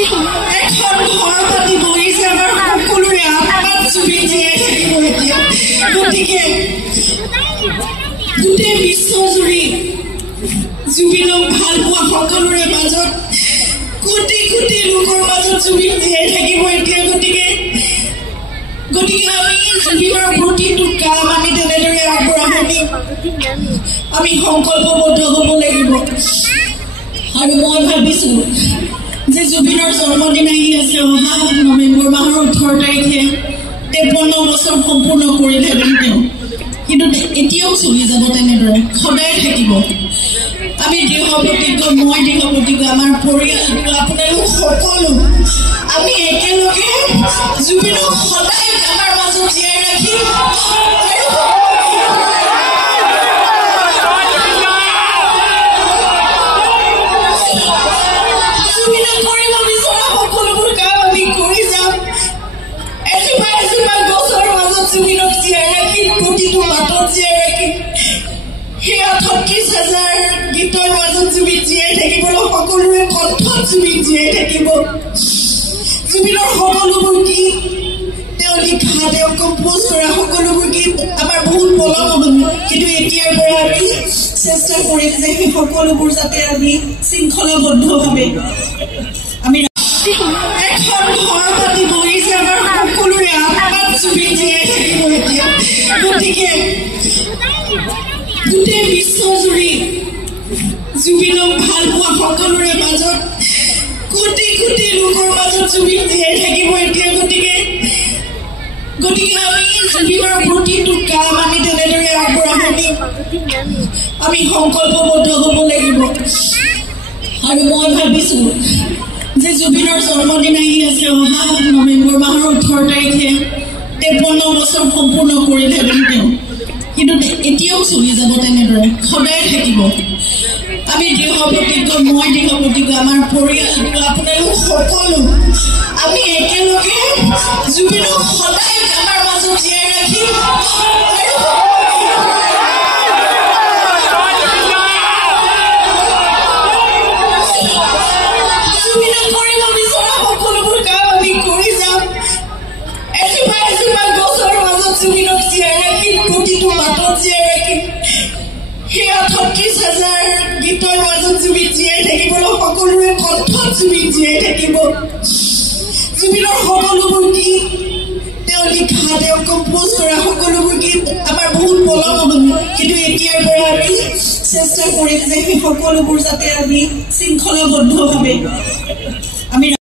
এখন ঘৰ পাতি বহিছে আমাৰ সকলোৰে আত্মাত জুবি জীয়াই থাকিব এতিয়া। গতিকে গোটেই বিশ্বজুৰি জুবিনক ভাল পোৱা সকলোৰে মাজত কোটি কোটি লোকৰ মাজত জুবিন জীয়াই থাকিব এতিয়া। গতিকে আমি জুবিনৰ প্ৰতিটো কাম আমি তেনেদৰে আগবঢ়াই আমি সংকল্পবদ্ধ হ'ব লাগিব। আৰু মই ভাবিছো যে জুবিনৰ জন্মদিন আহি আছে অহা নৱেম্বৰ মাহৰ 18 তাৰিখে 53 বছৰ সম্পূৰ্ণ কৰিলে তেওঁ, কিন্তু এতিয়াও চলি যাব তেনেদৰে সদায় থাকিব। আমি দৃঢ় প্ৰতিজ্ঞ, মই দৃঢ় প্ৰতিজ্ঞ, আমাৰ পৰিয়ালটো আপোনালোক সকলো আমি একেলগে জুবিনক সদায় আমাৰ মাজত জীয়াই ৰাখিম। জুবিনে কৰিব বিচৰা সকলোবোৰ কাম আমি কৰি যাম। এজোপা এজোপা গছৰ মাজত জুবিনক জীয়াই ৰাখিম, প্ৰতিটো মাতত জীয়াই ৰাখিম। সেই ৩৮,০০০ গীতৰ মাজত জুবিন জীয়াই থাকিবলৈ সকলোৰে কণ্ঠত জুবিন জীয়াই থাকিব। জুবিনৰ সকলোবোৰ গীত তেওঁ লিখা, তেওঁ কম্প'জ কৰা সকলোবোৰ গীত আমাৰ বহুত পলম হ'ব, কিন্তু এতিয়াৰ পৰা আমি চেষ্টা কৰিম যে সেই সকলোবোৰ যাতে আমি শৃংখলাবদ্ধভাৱে আমি এখন ঘৰ পাতি বহিছে আমাৰ সকলোৰে আত্মাত জুবিন জীয়াই থাকিব এতিয়া। গতিকে গোটেই বিশ্বজুৰি জুবিনক ভাল পোৱা সকলোৰে মাজত কোটি কোটি লোকৰ মাজত জুবিন জীয়াই থাকিব এতিয়া। গতিকে আমি জুবিনৰ প্ৰতিটো কাম আমি তেনেদৰে আগবঢ়াই আমি সংকল্পবদ্ধ হ'ব লাগিব। আৰু মই ভাবিছো যে জুবিনৰ জন্মদিন আহি আছে অহা নৱেম্বৰ মাহৰ 18 তাৰিখে 53 বছৰ সম্পূৰ্ণ কৰিলে তেওঁ, কিন্তু এতিয়াও চলি যাব তেনেদৰে সদায় থাকিব। আমি দৃঢ় প্ৰতিজ্ঞ, মই দৃঢ় প্ৰতিজ্ঞ, আমাৰ পৰিয়ালটো আপোনালোক সকলো আমি একেলগে জুবিনক সদায় আমাৰ মাজত জীয়াই ৰাখিম। জুবিনে কৰিব বিচৰা সকলোবোৰ কাম আমি কৰি যাম। এজোপা এজোপা গছৰ মাজত জুবিনক জীয়াই ৰাখিম, প্ৰতিটো মাতত জীয়াই ৰাখিম। সেই ৩৮,০০০ গীতৰ মাজত জুবিন জীয়াই থাকিবলৈ সকলোৰে কণ্ঠত জুবিন জীয়াই থাকিব। জুবিনৰ সকলোবোৰ গীত তেওঁ লিখা, তেওঁ কম্প'জ কৰা সকলোবোৰ গীত আমাৰ বহুত পলম হ'ব, কিন্তু এতিয়াৰ পৰা আমি চেষ্টা কৰিম যে সেই সকলোবোৰ যাতে আমি শৃংখলাবদ্ধভাৱে আমি